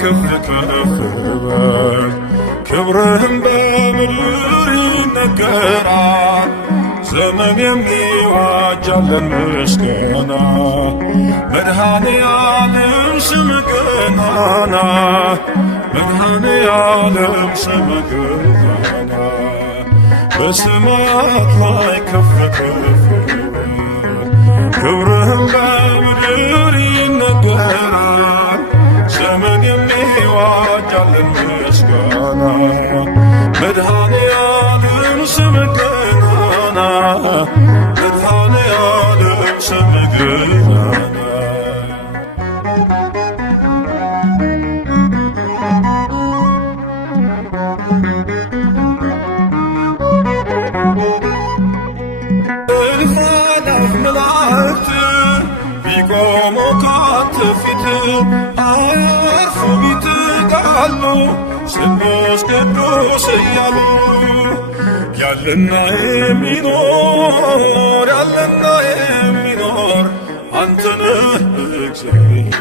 ከፍ ከፍ በል ክብርህም በምድር ይነገራል። ዘመን የሚዋጃለን ምስጋና መድኃኔዓለም ስምህ ገናና መድኃኔዓለም ስምህ ገናና በሰማያት ላይ ከፍ ከፍ በል ክብርህም በምድር ይነገራል። ዘመን የሚዋጃለን ምስጋና መድኃኔዓለም ስምህ ገናና መድኃኔዓለም ስምህ ገናና መላእክት ቢቆሙ ካንተ ፊት አያርፉ ቢትጋሉ ስሉስ ቅዱስ እያሉ ያለና የሚኖር ያለና የሚኖር አንተ ነህ እግዚአብሔር።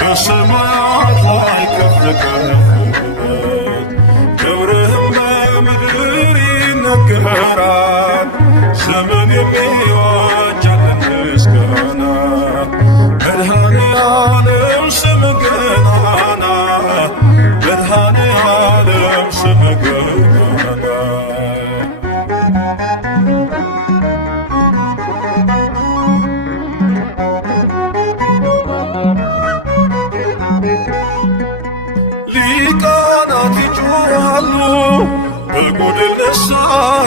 በሰማያት ላይ ከፍ ከፍ በል ክብርህም በምድር ይነገራል። ዘመን የሚዋጃለን ምስጋና መድኃኔዓለም ስምህ ገናና መድኃኔዓለም ስምህ ገናና ሊቃናት ይጮኻሉ በጎድል ነሣ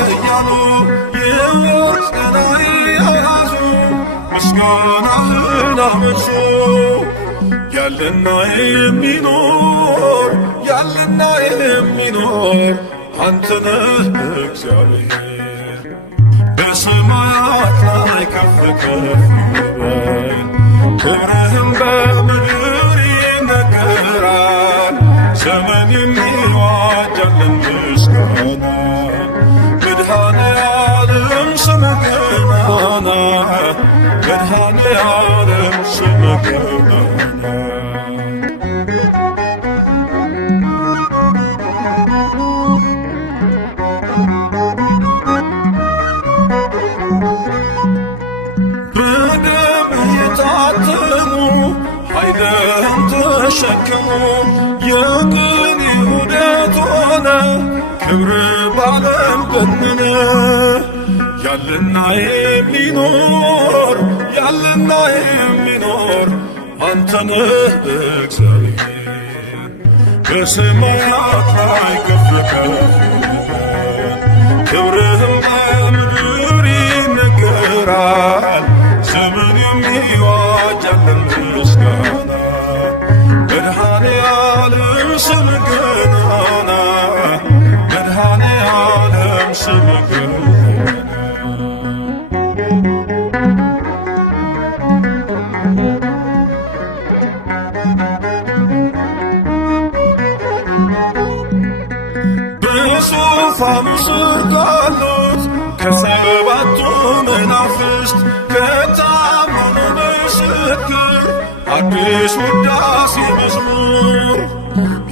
እያሉ የወርቅ ጽና የያዙ ምስጋናህን አመጹ። ያለና የሚኖር ያለና የሚኖር አንተ ነህ እግዚአብሔር። በሰማያት ላይ ከፍ ከፍ በል ክብርህም በምድር ይነገራል። ዘመን የሚዋጃለን ምስጋና መድኃኔዓለም ስምህ ገናና መድኃኔዓለም ስምህ ገናና በደምህ የታተሙ ኃይልህን ተሸከሙ የቅኔ ዑደት ሆነ ክብር ባለም ገነነ። ያለና የሚኖር ያለና የሚኖር አንተ ነህ እግዚአብሔር። በሰማያት ላይ ከፍ ከፍ በል ክብርህም በምድር ይነገራል። ዘመን የሚዋጃለን ምስጋና መድኃኔዓለም ስምህ ገናና መድኃኔዓለም ስምህ ገናና በዙፋኑ ስር ካሉት ከሰባቱ መናፍስት ከታመኑ ምስክር አዲስ ውዳሴ መዝሙር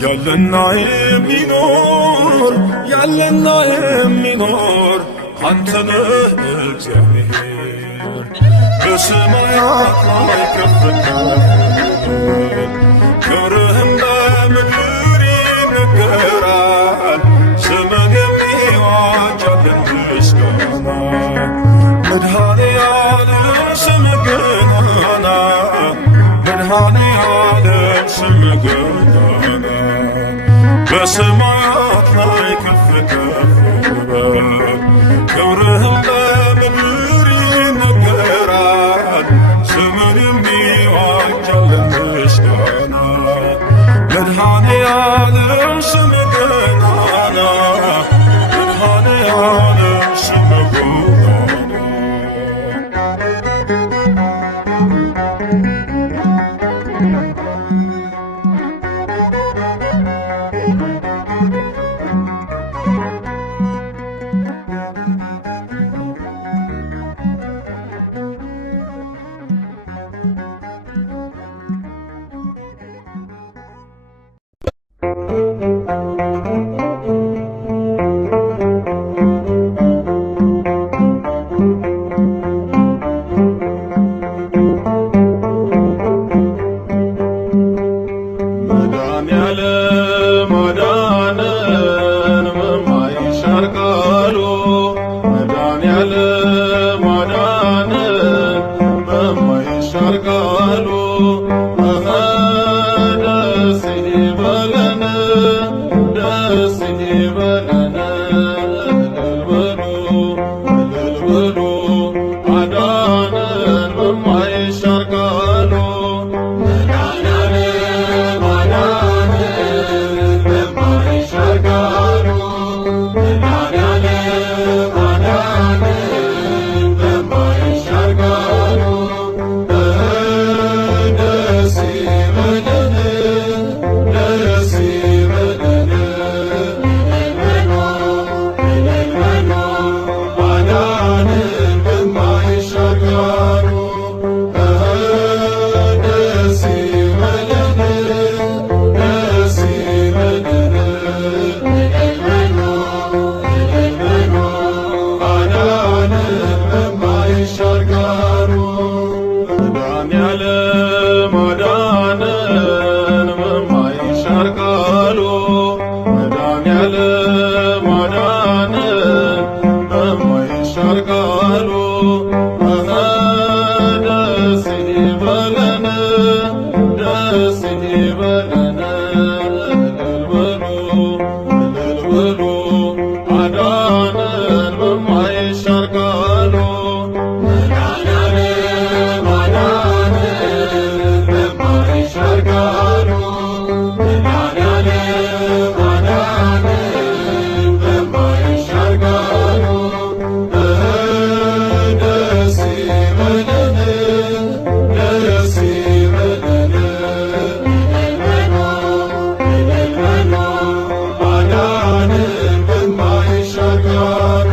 ያለና የሚኖር ያለና የሚኖር አንተ ነህ እግዚአብሔር። በሰማያት ላይ ከፍ ከፍ በል ክብርህም በምድር ይነገራል። ዘመን የሚዋጃለን ምስጋና መድኃኔዓለም ስምህ ገናና መድኃኔዓለም ስምህ ገናና በሰማያት ላይ ከፍ ከፍ በል ክብርህም በምድር ይነገራል። ዘመን የሚዋጃለን ምስጋና መድኃኔዓለም ስምህ ገናና መድኃኔዓለም ስምህ ገናና ይሻርቃሉ ደስ ይበለን ደስ ይበለን እልል በሉ አዳነን በማይሻር ቃሉ መድኃኒዓለም አዳነን በማይሻር ቃሉ መድኃኒዓለም አዳነን በማይሻር ቃሉ ደስ ይበለን ደስ ይበለን እልል በሉ አዳነን በማይሻር ቃሉ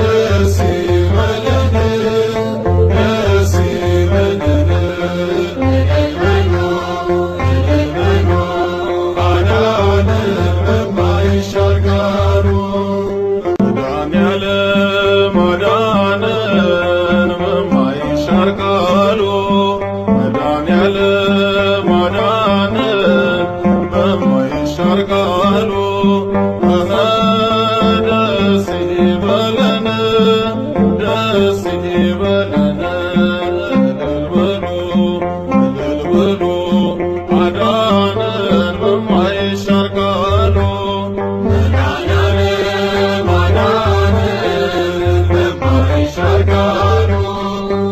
ደስ ይበለን ደስ ይበለን እልል በሉ አዳነን በማይሻር ቃሉ መድኃኒዓለም አዳነን በማይሻር ቃሉ መድኃኒዓለም አዳነን በማይሻር ቃሉ ደስ ይበለን ደስ ይበለን እልል በሉ አዳነን በማይሻር ቃሉ መድኃኒዓለም አዳነን በማይሻር ቃሉ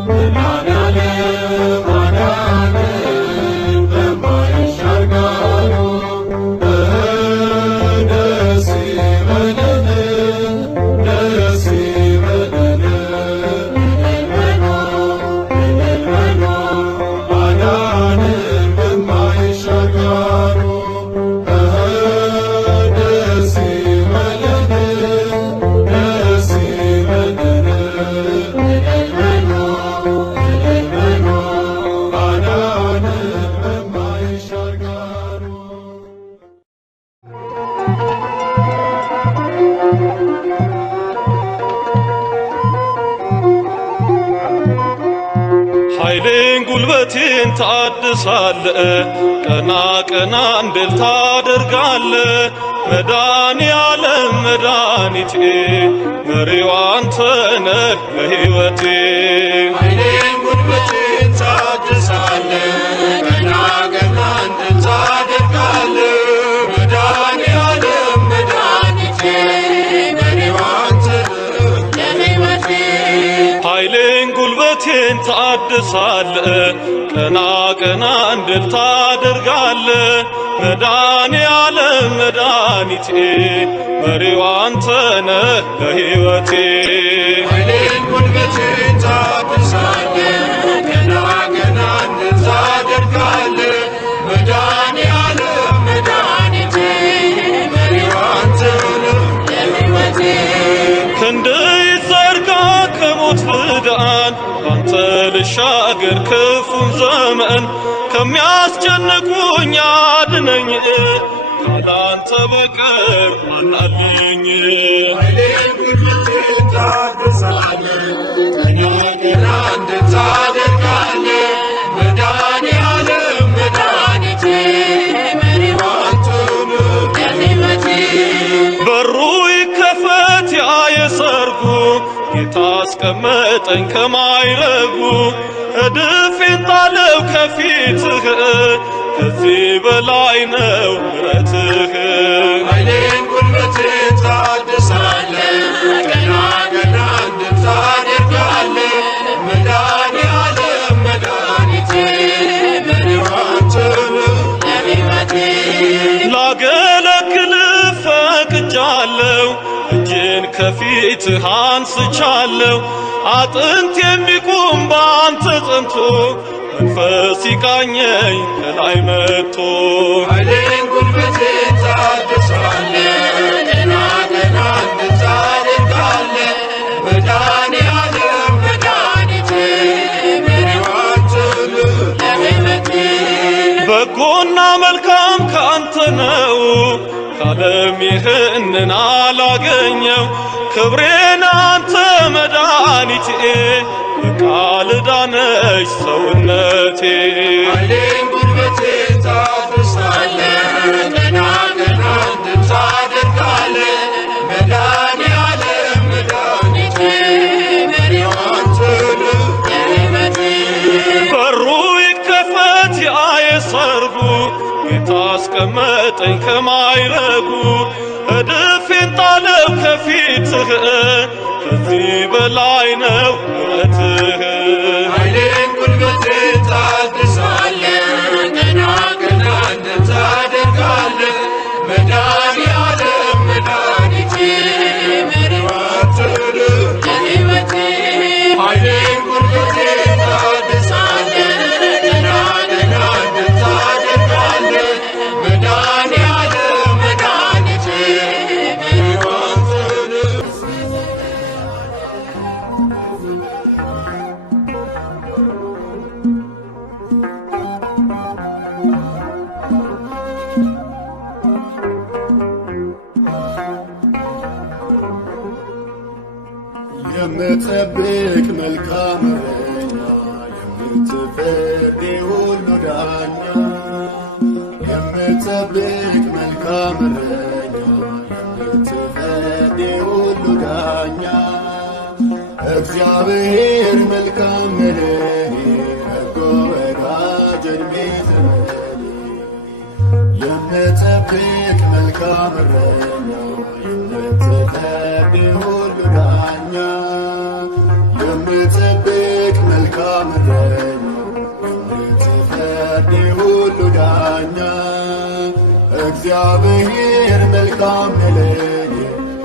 መድኃኒዓለም አዳነን በማይሻር ቃሉ ደስ ይበለን ደስ ይበለን እልል በሉ አዳነን በማይሻር ቃሉ ደስ ይበለን ደስ ይበለን እልል በሉ አዳነን በማይሻር ቃሉ ኃይሌን ጉልበቴን ታድሳለ ቀና ቀና እንድል ታደርጋለ መድኃኒዓለም መድኃኒቴ መሪው አንተ ነህ ለሕይወቴ ኃይሌን ጉልበቴን ታድሳለ ቀና ቀና እንድል ታደርጋለ መድኃኒዓለም መድኃኒቴ መሪው አንተ ነህ ለሕይወቴ ኃይሌን ጉልበቴን ታድሳለ ቀና ቀና እንድል ታደርጋለ መድኃኒዓለም መድኃኒቴ መሪው አንተ ነህ ለሕይወቴ ኃይሌን ጉልበቴን ታድሳለ ቀና ቀና እንድል ታደርጋለ መድኃኒዓለም መድኃኒቴ መሪው አንተ ነህ ለሕይወቴ ክንድ ይዘርጋ ከሞት ፍዳን አንተ ልሻገር ክፉን ዘመን ከሚያስጨንቁኝ አድነኝ ካላንተ በቀር ማን አለኝ ኃይሌን ጉልበቴን ታድሳለ ቀና ቀና እንድል ታደርጋለ መድኃኒዓለም መድኃኒቴ መሪው አንተ ነህ ለሕይወቴ በሩ ይከፈት ያ የሰርጉ ጌታ አስቀመጠኝ ከማይረጉ እድፌን ጣለው ከፊትህ ከዚህ በላይ ነው ምሕረትህ ኃይሌን ጉልበቴን ታድሳለ ቀና ቀና እንድል ታደርጋለ መድኃኒዓለም መድኃኒቴ መሪው አንተ ነህ ለሕይወቴ ላገለግልህ ፈቅጃለሁ እጄን ከፊትህ አንስቻለሁ አጥንት የሚቆም በአንተ ጸንቶ መንፈስ ይቃኘኝ ከላይ መጥቶ ኃይሌን ጉልበቴን ታድሳለ ቀና ቀና እንድል ታደርጋለ መድኃኒዓለም መድኃኒቴ መሪው አንተ ነህ ለሕይወቴ በጎና መልካም ካንተ ነው ካለም ይህንን አላገኘው ክብሬን አንተ መድኃኒቴ በቃል ዳነች ሰውነቴ ኃይሌን ጉልበቴን ታድሳለ ቀና ቀና እንድል ታደርጋለ መድኃኒዓለም አስቀመጠኝ ከማይረጉ እድፌን ጣለው ከፊትህ ከዚህ በላይ ነው ምሕረትህ። ኃይሌን ጉልበቴን ታድሳለህ ገና ገና ታደርጋለህ መድኃኒዓለም መድኃኒቴ መሪዋችን ለሕይወቴ ኃይሌን ጉልበቴን ታድሳለህ ገና ገና ታደርጋለህ መድኃኒዓለም መድኃኒቴ መሪዋችን የምትጠብቅ መልካም እረኛ የምትፈርድ የሁሉ ዳኛ የምትጠብቅ መልካም እረኛ የምትፈርድ የሁሉ ዳኛ እግዚአብሔር መልካም መድኃኒ በጎ ወዳጅ ዕድሜ ዘመኔ የምትጠብቅ መልካም እረኛ የምትፈርድ የሁሉ ዳኛ የምትጠብቅ መልካም እረኛ የምትፈርድ የሁሉ ዳኛ እግዚአብሔር መልካም ለኔ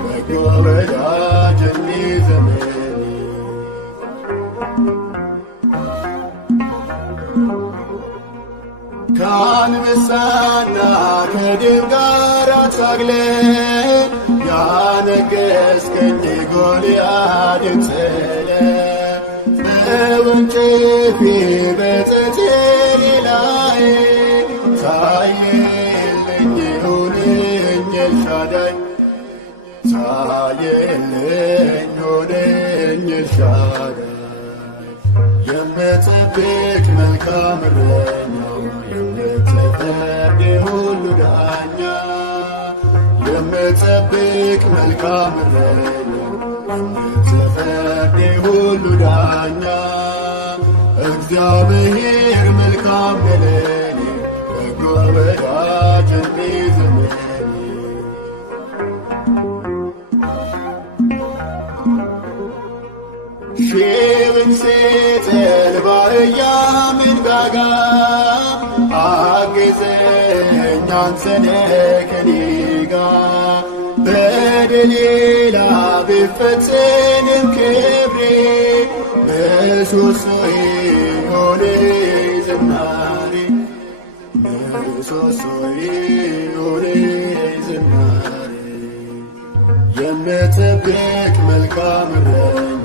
በጎ ወዳጅ ዕድሜ ዘመኔ ከአንበሳና ከድብ ጋር ታግለ ያነገሥከኝ ጎልያድን ጥለ በወንጭፌ በጠቴሌ ላይ ታየልኝ ሆነኝ ኤልሻዳይ ታየልኝ ሆነኝ ኤልሻዳይ የምትጠብቅ መልካም እረኛ የምትፈርድ የሁሉ ዳኛ የምትጠብቅ መልካም እረኛ የምትፈርድ የሁሉ ዳኛ እግዚአብሔር መልካም ለኔ በጎ ወዳጅ ዕድሜ ዘመኔ ሺውን ሴትል ባህያ መንጋጋ አግዘኝ አንተነ ከኔ ጋር በደሌላ ቢፈትንም ክብሬ ምሰሶዬ ሆነ ዝማሬ ምሰሶዬ ሆነ ዝማሬ የምትጠብቅ መልካም እረኛ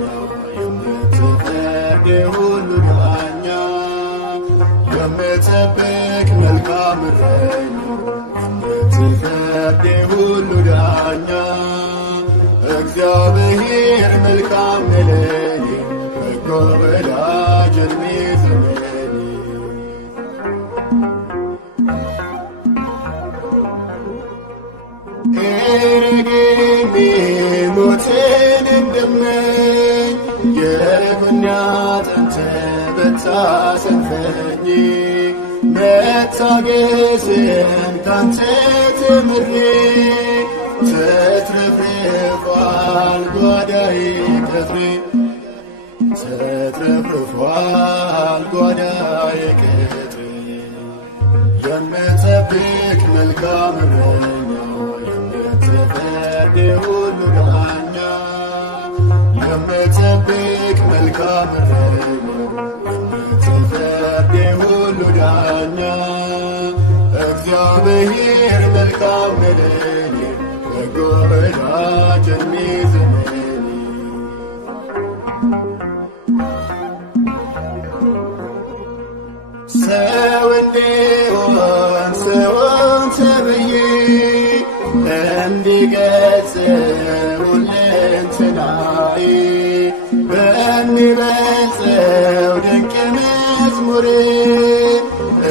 የምትፈርድ የሁሉ ዳኛ የምትጠብቅ መልካም እረኛ የምትፈርድ የሁሉ ዳኛ እግዚአብሔር መልካም ለኔ በጎ ወዳጅ ዕድሜ ዘመኔ ኤረጌሜ ሞትን እንደመኝ የጎኔ አጥንት በታሰንፈኝ መታገስን ካንተ ተምሬ ተትረፍርፏል ጓዳዬ ቅጥሬ ተትረፍርፏል ጓዳዬ ቅጥሬ የምትጠብቅ መልካም እረኛ የምትፈርድ የሁሉ ዳኛ የምትጠብቅ መልካም እረኛ የምትፈርድ የሁሉ ዳኛ እግዚአብሔር መልካም ለኔ በጎ ወዳጅ ዕድሜ ዘመኔ ሰው እንዲሆን ሰውን ተብዬ እንዲገጽ ሁለንተናዬ በሚበልጸው ድንቅ መዝሙር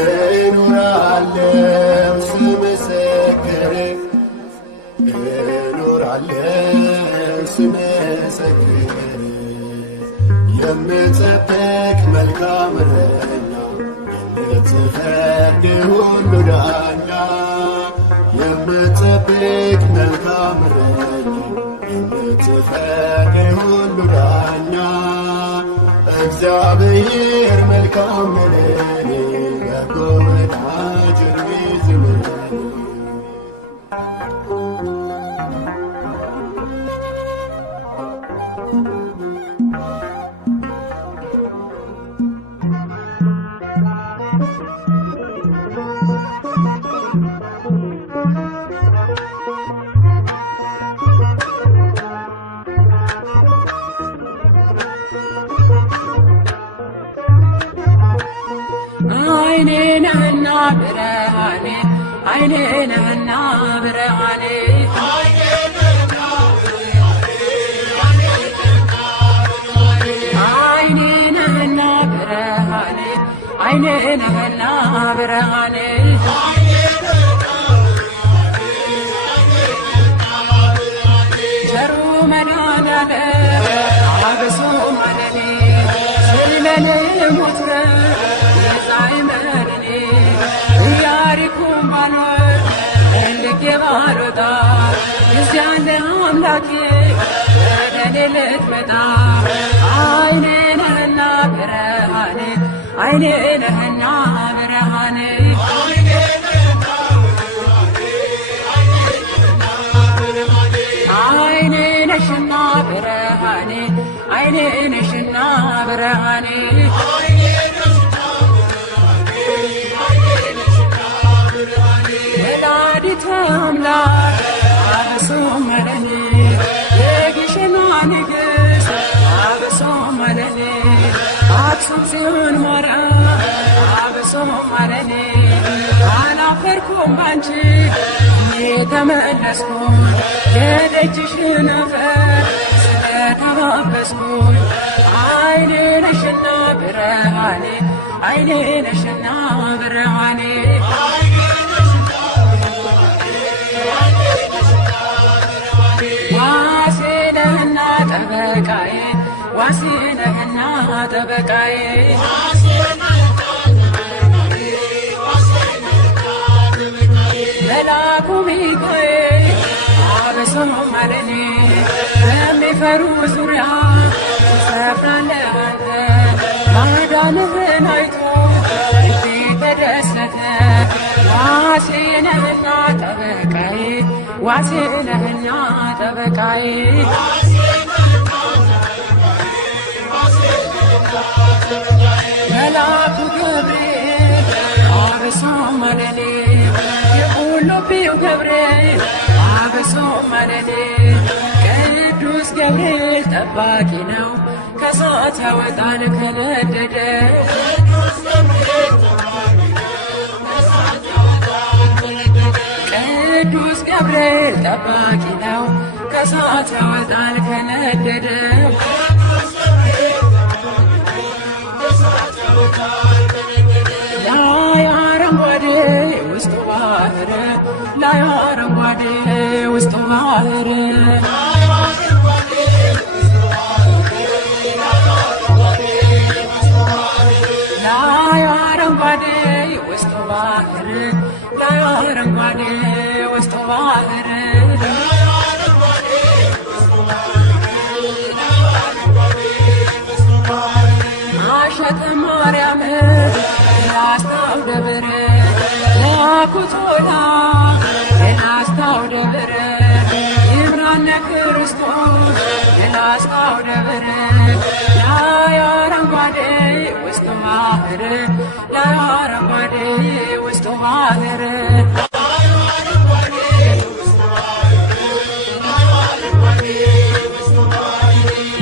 እኖራለሁ ስመሰክር እኖራለሁ ስመሰክር የምትጠብቅ መልካም እረኛ የምትፈርድ ሁሉ ዳኛ የምትጠብቅ መልካም እረኛ የምትፈቅር ሁሉ ዳኛ እግዚአብሔር መልካም ለኔ በጎ ወዳጅ ዝምለኔ አይኔ ነህና ብርሃኔ አይኔ ነህና ብርሃኔ አይኔ ነህና ብርሃኔ አይኔ ነህና ብርሃኔ ቸሩ መድኃኔዓለም አብሶ ማለኔ ስለኔ ሞትረ የዛይመርኔ ኢያሪኮን ባኖር እንድጌ ባልወጣ እዚያለ አምላኬ ወደ እኔ ልትመጣ አይኔ ነህና ብርሃኔ አይኔ ነህና ብርሃኔ አይኔ ነሽና ብርሃኔ አይኔ ነሽና ብርሃኔ ወላዲተ አምላክ አብሶ መለኔ የግሸኗ ንግሥት አብሶ መለኔ አክሱም ጽዮን ማርያም አብሶ መለኔ አላፈርኩም ባንቺ የተመለስኩኝ የደጅሽን አፈር ስለተባበስኩኝ አይኔ ነሽና ብርሃኔ አይኔ ነሽና ብርሃኔ ዋሴ ነህና ጠበቃዬ ዋሴ ነህና ጠበቃዬ መልአኩ ሚካኤል አብሶ ማለኔ በሚፈሩ ዙሪያ ትሰፍራለህ አንተ ማዳንህን አይቶ ልቤ ተደሰተ ዋሴ ነህና ጠበቃዬ ዋሴ ነህና ጠበቃዬ መልአኩ ገብርኤል አብሶ ማለኔ የቁልቢው ገብርኤል አብሶ ማለኔ ቅዱስ ገብርኤል ጠባቂ ነው ከእሳት ያወጣል ከነደደ ቅዱስ ገብርኤል ጠባቂ ነው ከእሳት ያወጣል ከነደደ ላይ አረንጓዴ ውስጡ ባህር ላይ አረንጓዴ ውስጡ ባህር ላይ አረንጓዴ ውስጡ ባህር ላይ አረንጓዴ ውስጡ ባህር አሸተ ማርያም ላስታው ደብር ያኩቶላ ላስታው ደብር ይብራነ ክርስቶስ ላስታው ደብር ላይ አረንጓዴ ውስጡ ባህር ላይ አረንጓዴ ውስጡ ባህር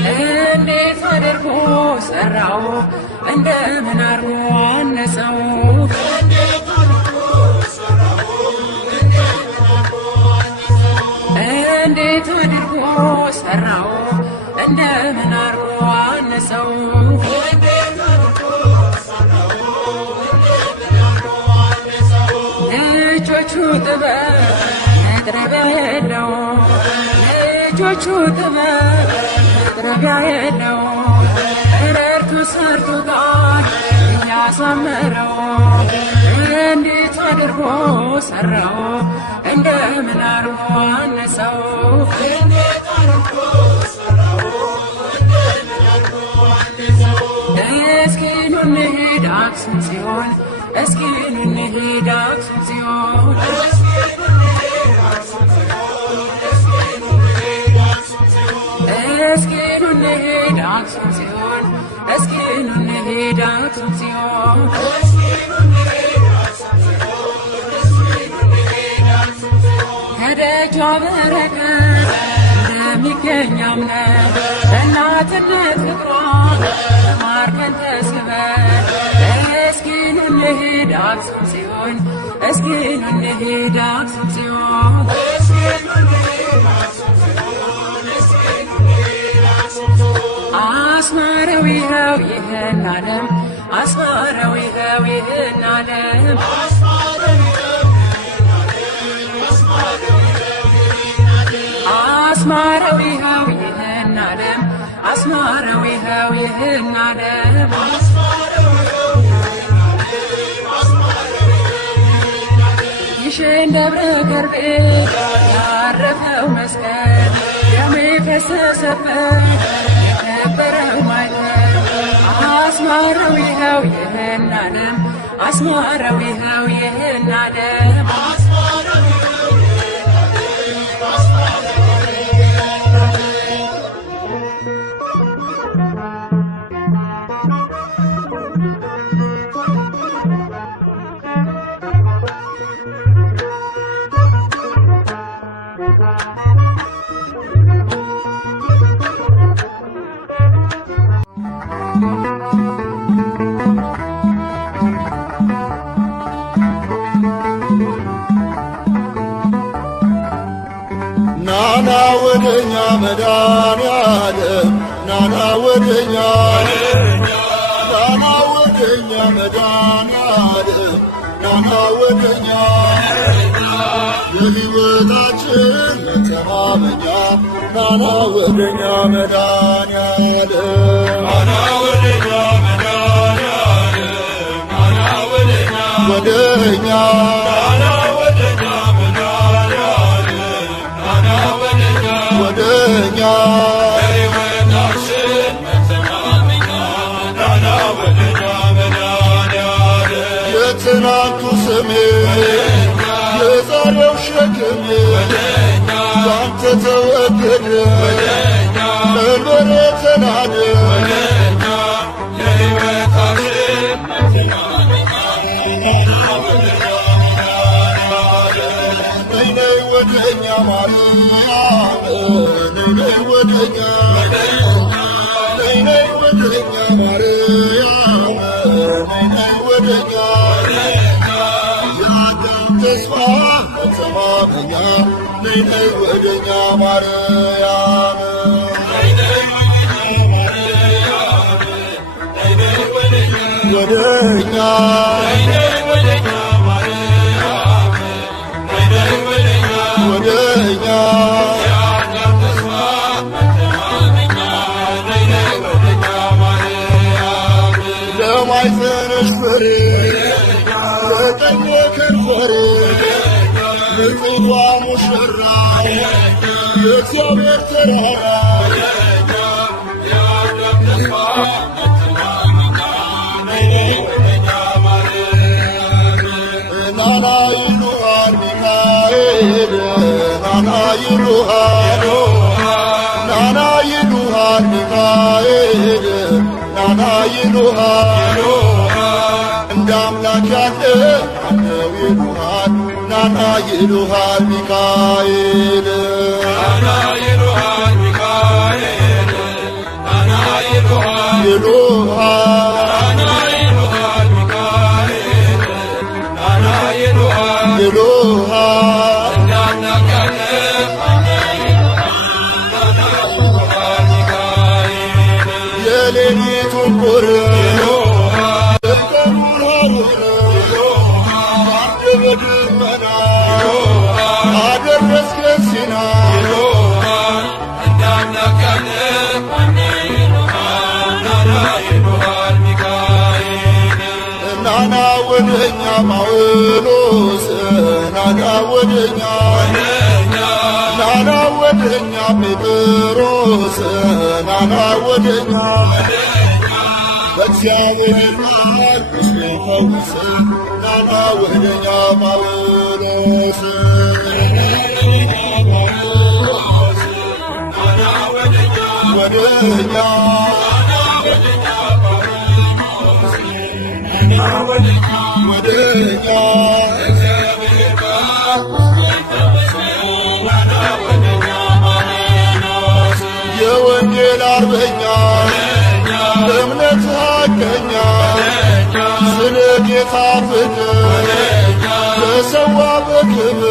እንዴት አድርጎ ሰራው እንደምን አርጎ አነጸው እንዴት አድርጎ ሰራው እንደምን አርጎ አነጸው ልጆቹ ጥበብ መጥረቢያ የለው ልጆቹ ጥበብ መጥረቢያ የለው ረድቱ ሰርቶታል ያሳመረው እንዴት አድርጎ ሰራው እንደምን አርጎ አነሳው እስኪ ኑ እንሂድ አክሱም ጽዮን እስኪ ኑ እንሂድ አክሱም ጽዮን እስኪ ኑ እንሂድ አክሱም ጽዮን እስኪ ኑ እንሂድ አክሱም ጽዮን ከደጇ በረከት እንደሚገኝ አምነን በእናትነት ፍቅሯ ተማርከን ተስበን እስኪ ኑ እንሂድ አክሱም ጽዮን እስኪ ኑ እንሂድ አክሱም ጽዮን አስማረው ይኸው ይህን ዓለም አስማረው ይኸው ይህን ዓለም አስማረው ይኸው ይህን ዓለም አስማረው ይኸው ይህን ዓለም ይሽን ደብረ ከርቤ ያረፈው መስቀል ደሙ የፈሰሰበት የከበረው ማይተብ አስማረው ይኸው ይህን ዓለም አስማረው ይኸው ይህን ዓለም ናና ወደኛ መድኃኔዓለም ናና ወደኛ ናና ወደኛ መድኃኔዓለም ናና ወደኛ የሕይወታችን መተማመኛ ናና ወደኛ መድኃኔዓለም ናና ወደኛ መድኃኔዓለም ናና ወደኛ ወደኛ ወደኛ የሕይወታችን መተማመኛ ናና ወደኛ መድኃኔዓለም የትናንቱ ስሜ የዛሬው ሸክሜ ባንተ ተወገደ መንበሬ ተናደ የሕይወታችን መተማመኛ ናና ወደኛ መድኃኔዓለም ነይ ወደኛ ማርያም ነይ ወደኛ ነይ ወደኛ ማርያም ነይ ወደኛ የአዳም ተስፋ መተማመኛ ነይ ወደኛ ማርያም ወደኛ ወደኛ ለማይጸንሽ ፍሬ ለቀኝ ከንፈሬ ንጹሕዋ ሙሽራ የእግዚአብሔር ተራራ ናና ይሉሃል ሚካኤል ናና ይሉሃል ናና ይሉሃል ሚካኤል ናና ይሉሃል እንደ አምላክ ያለ አለው ይሉሃል ናና ይሉሃል ሚካኤል ናና ይሉሃል ሚካኤል ናና ይሉሃል ይሉሃል ናና ይሉሃል ሚካኤል ናና ይሉሃል ይሉሃል እንደ አምላክ ያለ የሌሊቱን ቁር የቀኑን ሐሩር በአንድ በደመና አደረስከን ሲና እንደ አምላክ ያለ ናና ይሉሃል ሚካኤል ወደኛ ጳውሎስ ናና ወደኛ ናና ወደኛ ጴጥሮስ ናና ወደኛ በእግዚአብሔር ቃል ቁስሌ ፈውስ ናና ወደኛ ጳውሎስ ወደኛ ወደኛ የወንጌል አርበኛ እምነት ሐቀኛ ስለ ጌታ ፍቅር ተሰዋ በክብር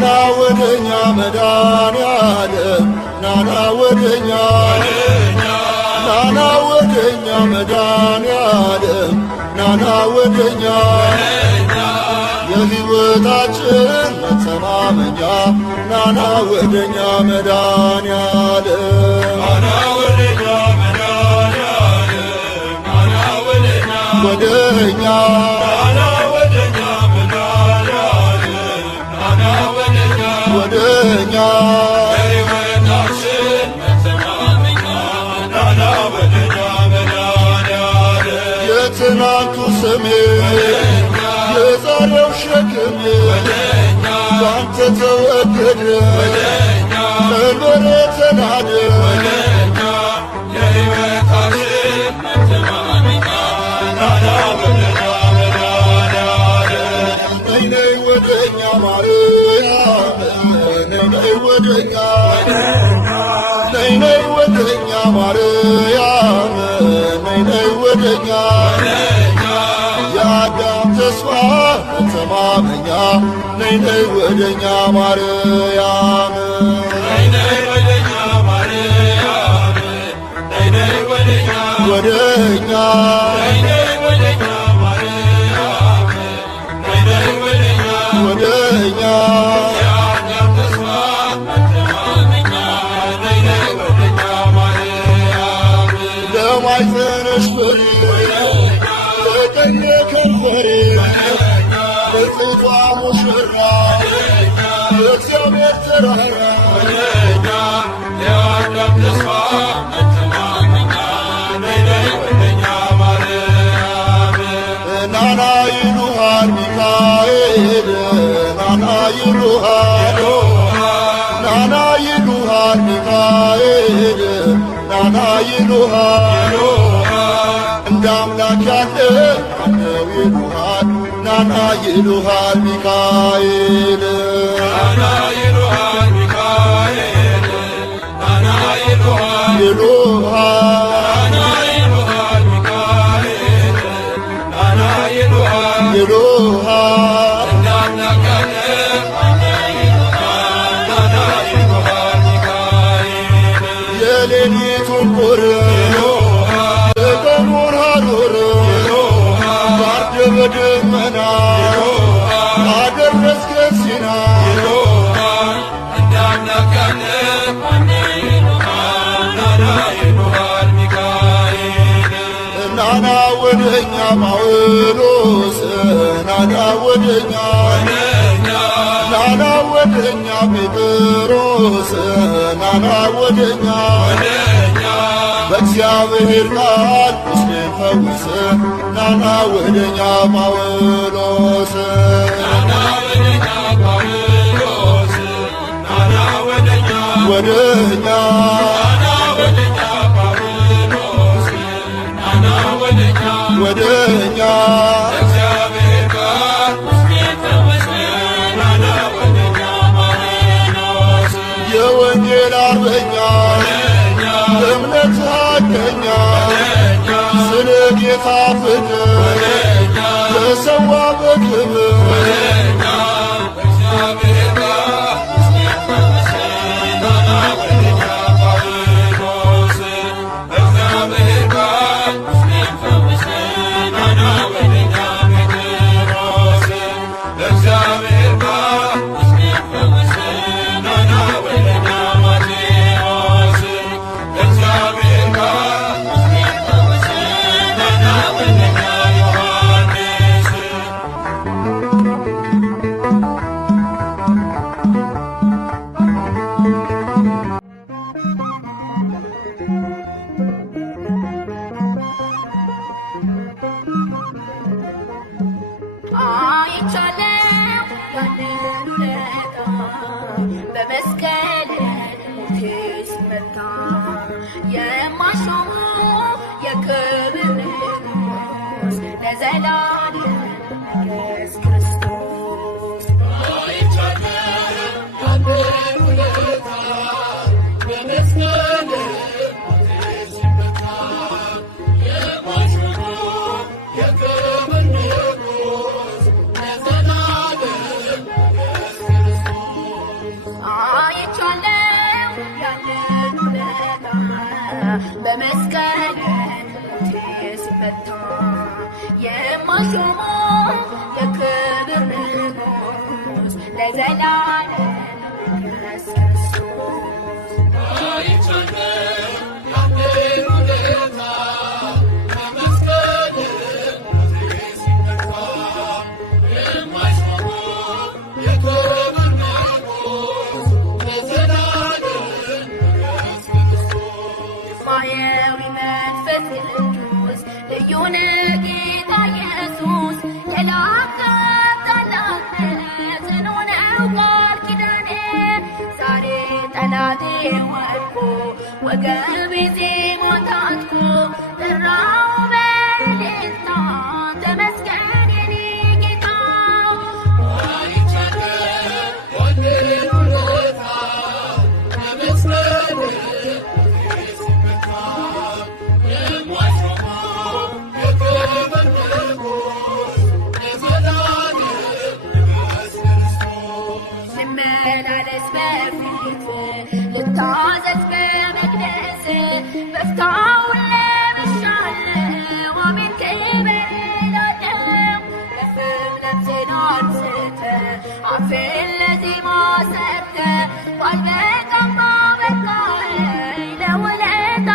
ናና ወደኛ መድኃኔዓለም ናና ወደኛ ናና ወደኛ መድኃኔዓለም ናና ወደኛ የሕይወታችን መተማመኛ ናና ወደኛ መድኃኔዓለም ናና ወደኛ መድኃኔዓለም ናና ወደኛ ወደኛ ናና ወደኛ መድኃኔዓለም ናና ወደኛ ወደኛ የሕይወታችን መተማመኛ ናና ወደኛ መድኃኔዓለም የትናንቱ ስሜ የዛሬው ሸክሜ ባንተ ተወገደ ቀንበሬ ተናደ የሕይወታችን መተማመኛ ናና ወደኛ መድኃኔዓለም ነይ ነይ ወደኛ ማርያም ነይ ወደኛ ነይ ነይ ወደኛ ማርያም ነይ ነይ ወደኛ የአዳም ተስፋ መተማመኛ ነይ ነይ ወደኛ ማርያም ነይ ነይ ወደኛ ማርያም ነይ ነይ ወደኛ ወደኛ ነይ ነይ ወደኛ ማርያም ነይ ነይ ወደኛ ወደኛ የአዳም ተስፋ መተማመኛ ነይ ነይ ወደኛ ማርያም ለማይዘንሽ ፍሬ ከንፈሬ በጽቷ ሙሽራ የእግዚአብሔር ተራራ የአዳም ተስፋ መተማመኛ ነይ ነይ ወደኛ ማርያም ናና ይሉሃል ሚካኤል ናና ይሉሃል ናና ይሉሃል ሚካኤል ናና ይሉሃል እንደ አምላክ ያለ ማነው ይሉሃል ናና ይሉሃል ሚካኤል ናና ይሉሃል ሚካኤል ናና ይሉሃል ይሉሃል ናና ይሉሃል ሚካኤል ናና ይሉሃል ይሉሃል እንደ አምላክ ያለ ማነው ይሉሃል ናና ይሉሃል ሚካኤል የሌሊቱን ቁር የቀኑን ሐሩር ባርደ በደመና አደረስከን ሲና እንደ አምላክ ያለ ማነው ይሉሃል ናና ይሉሃል ሚካኤል ናና ወደኛ ጳውሎስ ናና ወደኛ ናና ወደኛ ጴጥሮስ ናና ወደኛ በእግዚአብሔር ቃል ቁስሌን ፈውስ ናና ወደኛ ጳውሎስ ናና ወደኛ ጳውሎስ ናና ወደኛ ወደኛ ናና ወደኛ ጳውሎስ ናና ወደኛ ወደኛ በእግዚአብሔር ቃል ቁስሌን ፈውስ ናና ወደኛ ጳውሎስ የወንጌል አርበኛ እምነት ሐቀኛ ስለ ጌታ ፍቅር ተሰዋ በክብር እግዚአብሔር ናና ወደኛ ጳውሎስ እግዚአብሔር ናና ወደኛ ጴጥሮስ እግዚአብሔር ናና ወደኛ ማቴዎስ እግዚአብሔር ናና ወደኛ ዮሐንስ አይቻለው ያንን ውለታ በመስቀል ሞቴ ሲመታ የማሾሙ የክብር ንጉሥ ለዘላለም ኢየሱስ ክርስቶስ አይቻለው ያንን ውለታ በመስቀል ሞቴ ሲመታ የማሾሙ የክብር ንጉሥ ለዘላለም ኢየሱስ ክርስቶስ በመስቀል ሲመታ የማይሾመው የክብር ንጉሥ ለዘላለም ኢየሱስ ወገቤ ዜማ ታጥቆ ጠራው በእልልታ ተመስገን የኔ ጌታ ልመላለስ በፊት ልታዘዝ በመቅደስ በፍታውን ለብሻለሁ አሜን ክብር እላለሁ ከፍም ነፍሴን አንስተህ አፌን ለዜማ ሰጥተህ ባልበቃም ባበቃኸኝ ለውለታ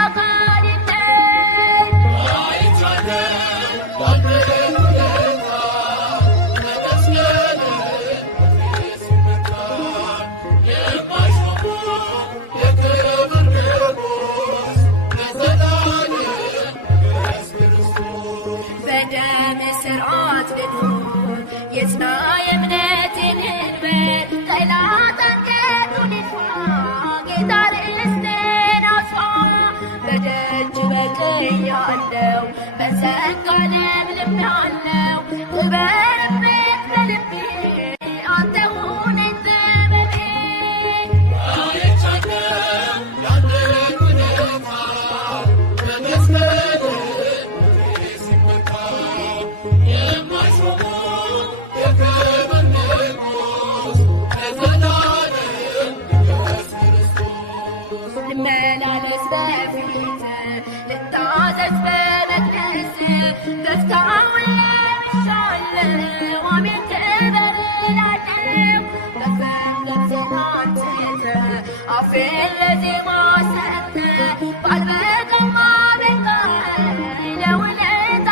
የጽና የእምነቴን ህልበት ጠላት አንገቱን ይድፋ ጌታ ልስቴን አስፋ በደጅ በቅያለሁ በጸጋ ለምልሜአለሁ ክበርበት በልቤ አንተ ሁነኝ ዘመኔ ልመላለስ በፊት ልታዘዝ በመቅደስ በፍታውን ለብሻለሁ አሜን ክብር እላለሁ ከፍም ነፍሴን አንስተህ አፌን ለዜማ ሰጥተህ ባልበቃም አበቃኸኝ ለውለታ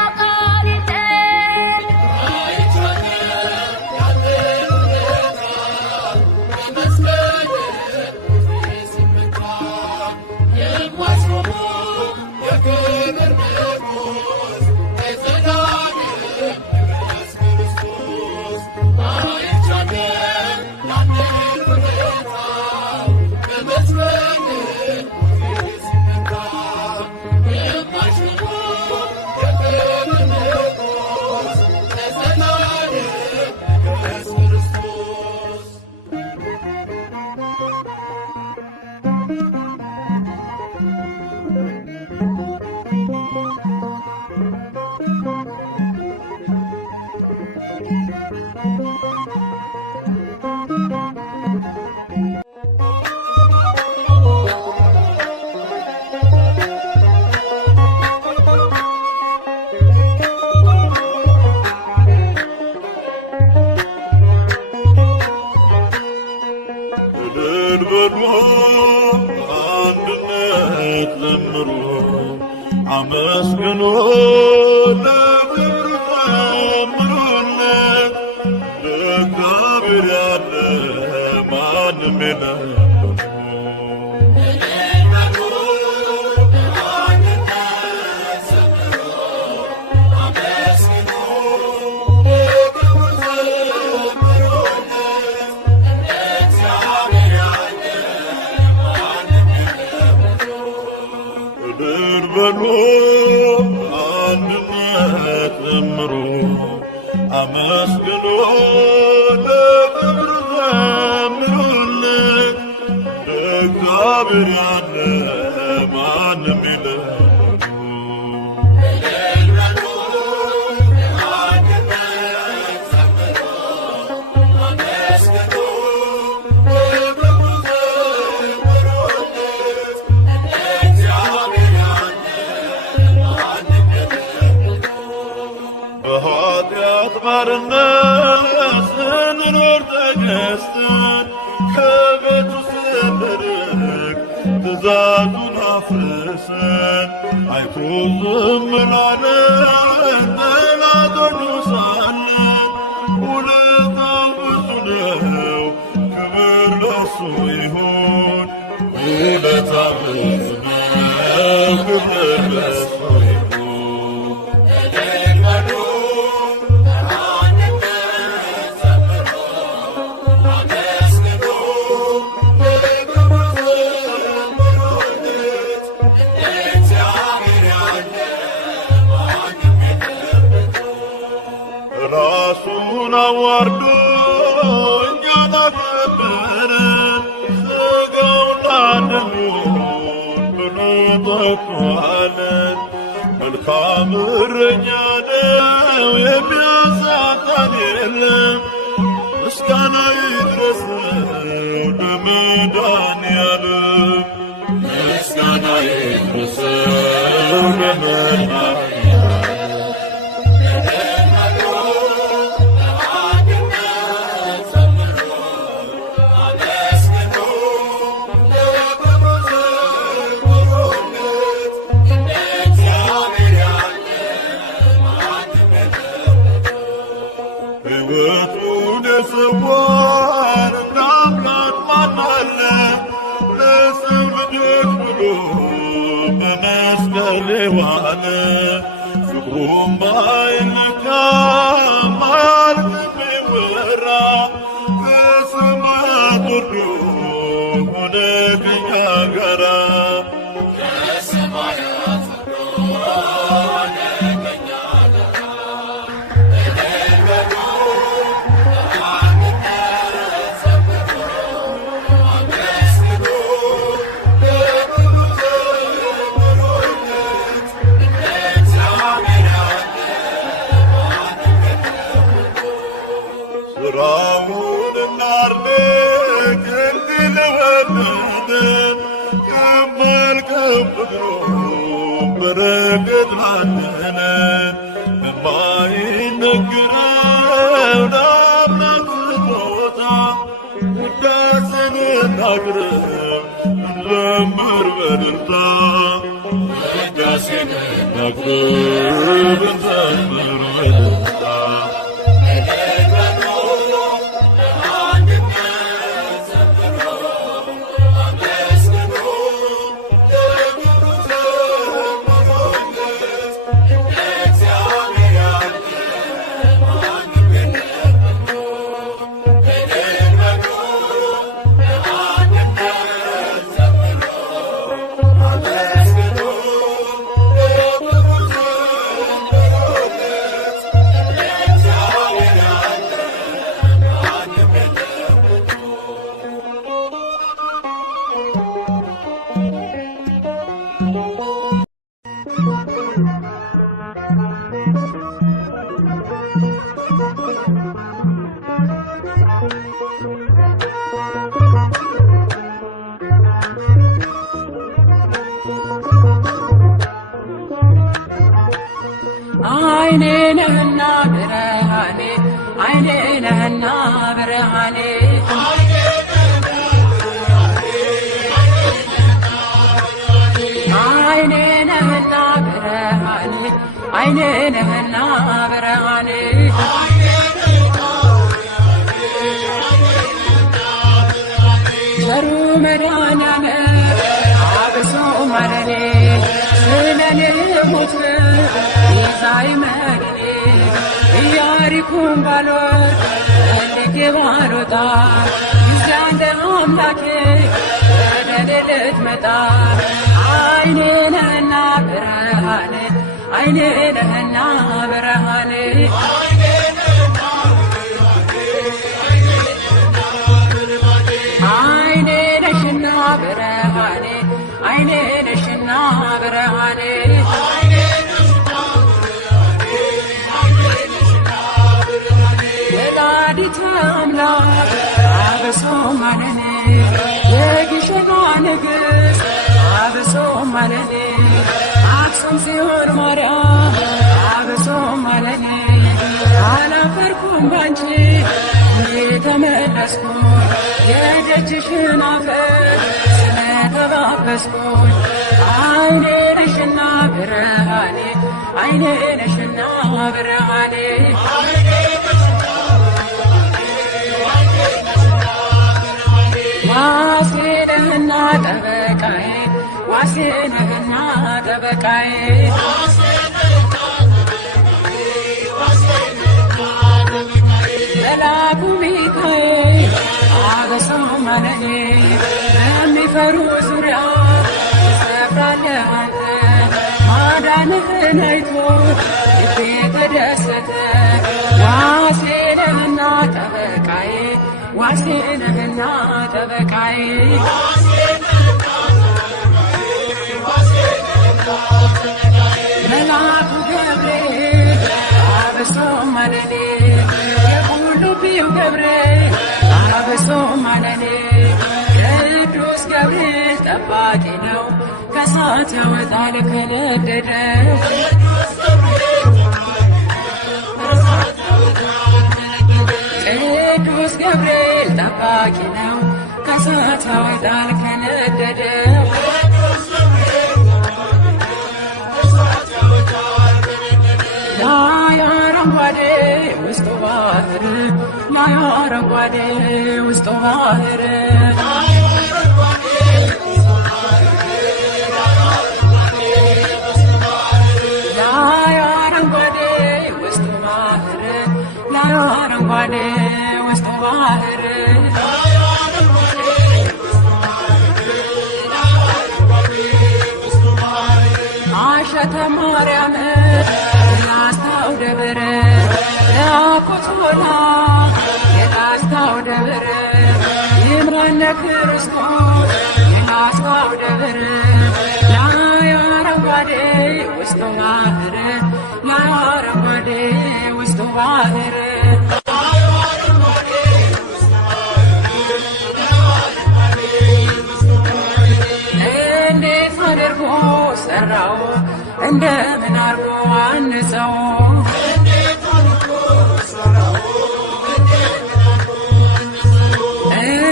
አንድነት ዘምሩ አመስግኑ ለክብሩ ዘምሩለት ለእግዚአብሔር ያለ ማንም የለም። አንድነት ዘምሩ አመስግኑ ለክብሩ ዘምሩለት ለእግዚአብሔር ያለ ማንም የለም። Yeah. ባርነት ስንኖር ተገዝተን ከቤቱ ስንርቅ ትእዛዙን አፍርሰን አይቶ ዝም ላለን ጠላቶቹ ሳለን ውለታው ብዙ ነው፣ ክብር ለእርሱ ይሁን። ውለታው ብዙ ነው፣ ክብር ለእርሱ ይሁን። ራሱን አዋርዶ እኛን አከበረን፣ ሥጋውን ለደሙን ብሎ ጠጥቶአለን። መልካም እረኛ ነው የሚያሳጣን የለም። ምስጋና ይድረሰው ለመድኃኒዓለም፣ ምስጋና ይድረሰው ለመድኃኒዓለም። ሕይወቱን የሰዋን እንደ አምላክ ማን አለ? ለሰው ልጆች ብሎ በመስቀል የዋለ ፍቅሩም ባይለካ ማያልቅም ቢወራ ከሰማያት ወርዶ ሆነ ከእኛ ጋራ ስራውን እናድንቅ እንዲህ ለወደደን ከማያልቀው ፍቅሩ በረከት ላደለን በማይነገረው ለአምላክ ስጦታ ውዳሴን እናቅርብ እንዘምር በእልልታ ውዳሴን እናቅርብ እንዘምር በእልልታ አይኔ ነህና ብርሃኔ፣ አይኔ ነህና ብርሃኔ፣ አይኔ ነህና ብርሃኔ፣ አይኔ ነህና ብርሃኔ፣ ቸሩ መድኃኒዓለም አብሶ ማረኔ፣ ስለኔ ሞት ቤዛዬ መድኔ፣ ኢያሪኮን ባልወርድ ፈልጌ ባልወጣ ጊዜ አንተ አምላኬ ወደ እኔ ልትመጣ አይኔ ነህና ብርሃኔ፣ አይኔ ነህና ብርሃኔ፣ አይኔ ነሽና ብርሃኔ፣ አይኔ ነሽና ብርሃኔ፣ ወላዲተ አምላክ አብሶ ማረኔ፣ የግሸኗ ንግሥት አብሶ ማረኔ፣ አክሱም ጽዮን ማርያም አብሶ ማረኔ፣ አላፈርኩም ባንቺ የተመለስኩኝ የደጅሽን አፈር ስለተባበስኩኝ አይኔ ነሽና ብርሃኔ አይኔ ነሽና ብርሃኔ ዋሴ ነህና ጠበቃዬ ዋሴ ነህና ጠበቃዬ መልአኩ ሚካኤል አበሰማለኝ በሚፈሩ ዙሪያ ትሰፍራለህ አንተ ማዳንህን አይቶ ልቤ ተደሰተ ዋሴ ነህና ጠበቃዬ ዋሴ ነህና ጠበቃዬ መልአኩ ገብርኤል አበሰማለኝ የሁሉቢው ገብርኤል አበሰማለኝ ቅዱስ ገብርኤል ጠባቂ ነው ከእሳት ያወጣል ከነደደው ቅዱስ ገብርኤል ጠባቂ ነው ከእሳት ያወጣል ከነደደው ላይ አረንጓዴ ውስጡ ባህር ላይ አረንጓዴ ውስጡ ባህር ላይ አረንጓዴ ውስጡ ባህር ላይ አረንጓዴ ውስጡ ባህር አሸተ ማርያም የላስታው ደብር ያኮቶላ የላስታው ደብር ይምራነ ክርስቶስ የላስታው ደብር ላይ አረንጓዴ ውስጡ ባህር ላይ አረንጓዴ ውስጡ ባህር እንዴት አድርጎ ሰራው እንደምን አርጎ አንጸው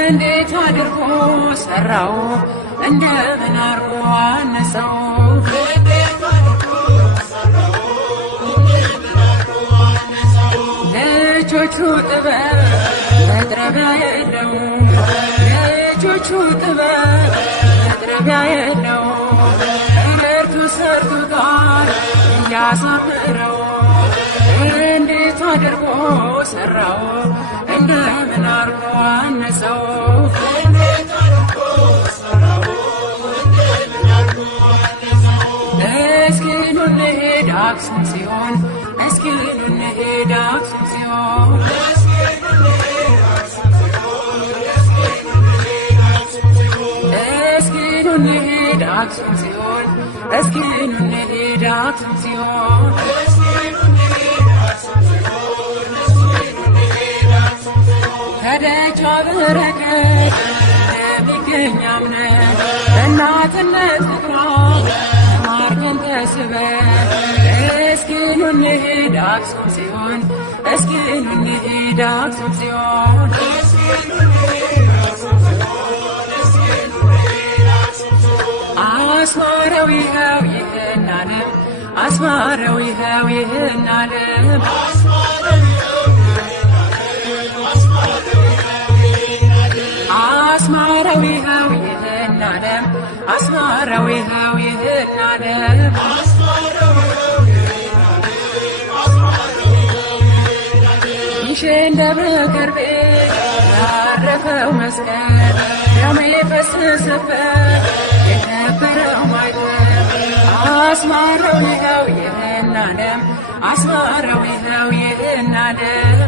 እንዴት አድርጎ ሰራው እንደምን አርጎ አንጸው ልጆቹ ጥበብ መጥረቢያ የለው ልጆቹ ጥበብ መጥረቢያ የለው እርቱ ሰርቱ ጋር እያሳምረው እንዴት አድርጎ ሰራው እንደምን አርጎ አነጸው እስኪ ኑ እንሂድ አክሱም ጽዮን እስኪ ኑ እንሂድ አክሱም ጽዮን እስኪ ኑ እንሂድ አክሱም ጽዮን እስኪ ኑ እንሂድ አክሱም ጽዮን ከደጇ በረከት የሚገኝ አምነን እናትነት ፍቅሯ ተማርከን ተስበን እስኪ ኑ እንሂድ አክሱም ጽዮን እስኪ ኑ እንሂድ አክሱም ጽዮን አስማረው ይኸው ይህን ዓለም አስማረው ይኸው ይህን ዓለም አስማረው ይኸው ይህን ዓለም አስማረው ይኸው ይህን ዓለም ይሽን ደብረ ከርቤ ያረፈው መስቀል ደሙ የፈሰሰበት የከበረው ማይተብ አስማረው ይኸው ይህን ዓለም አስማረው ይኸው ይህን ዓለም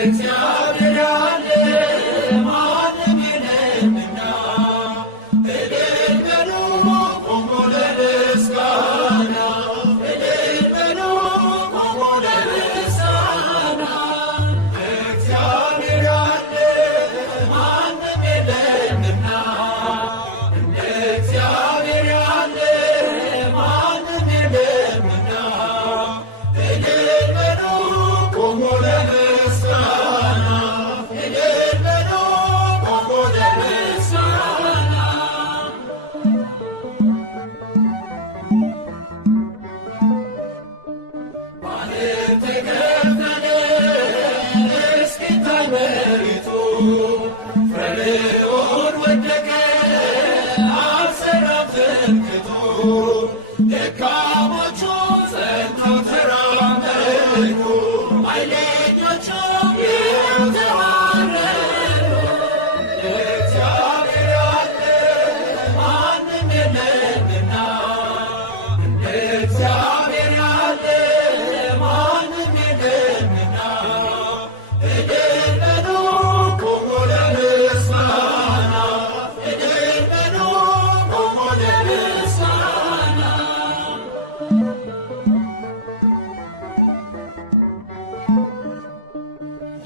እግዚአብሔር ያለ ማንም የለምና እልል በሉ ቆሙ ለምስጋና እልል በሉ ቆሙ ለምስጋና እግዚአብሔር ያለ ማንም የለምና እግዚአብሔር ያለ ማንም የለምና እልል በሉ ቆሙ ለምስጋና እልል በሉ ቆሙ ለምስጋና ማንም ተከፈለ እስኪታይ መሬቱ ፈርዖን ወደቀ አልሰራም ትምክህቱ ደካሞቹ ጸንተው ተራመዱ ኃይለኞቹ ይኸው ተዋረዱ እግዚአብሔር ያለ ማንም የለምና እግዚአብሔር ያለ ማንም የለምና እልል በሉ ቆሙ ለምስጋና እልል በሉ ቆሙ ለምስጋና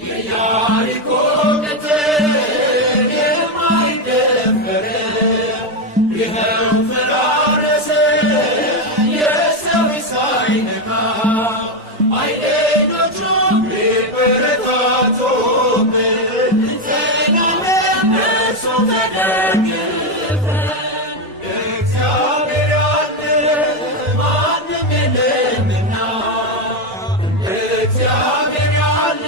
የኢያሪኮ ቅጥር የማይደፈር ይኸው ፈራረሰ የሰው ሳይነካ ኃይለኞቹ ቢበረታቱብን እንጸናለን በእርሱ ተደግፈን እግዚአብሔር ያለ ማንም የለምና እግዚአብሔር ያለ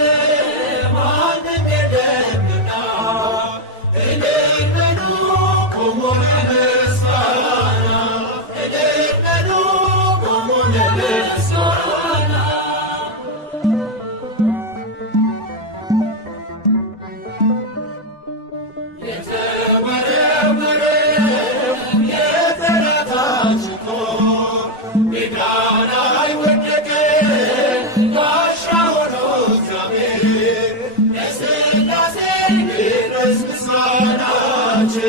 ማንም የለምና እልል በሉ ቆሙ ለምስጋና እልል በሉ ቆሙ ለምስጋና የተወረወረ የጠላታችን ጦር ሜዳ ላይ ወደቀ ጋሻ ሆኖ እግዚአብሔር ለሥላሴ ይድረስ ምስጋናችን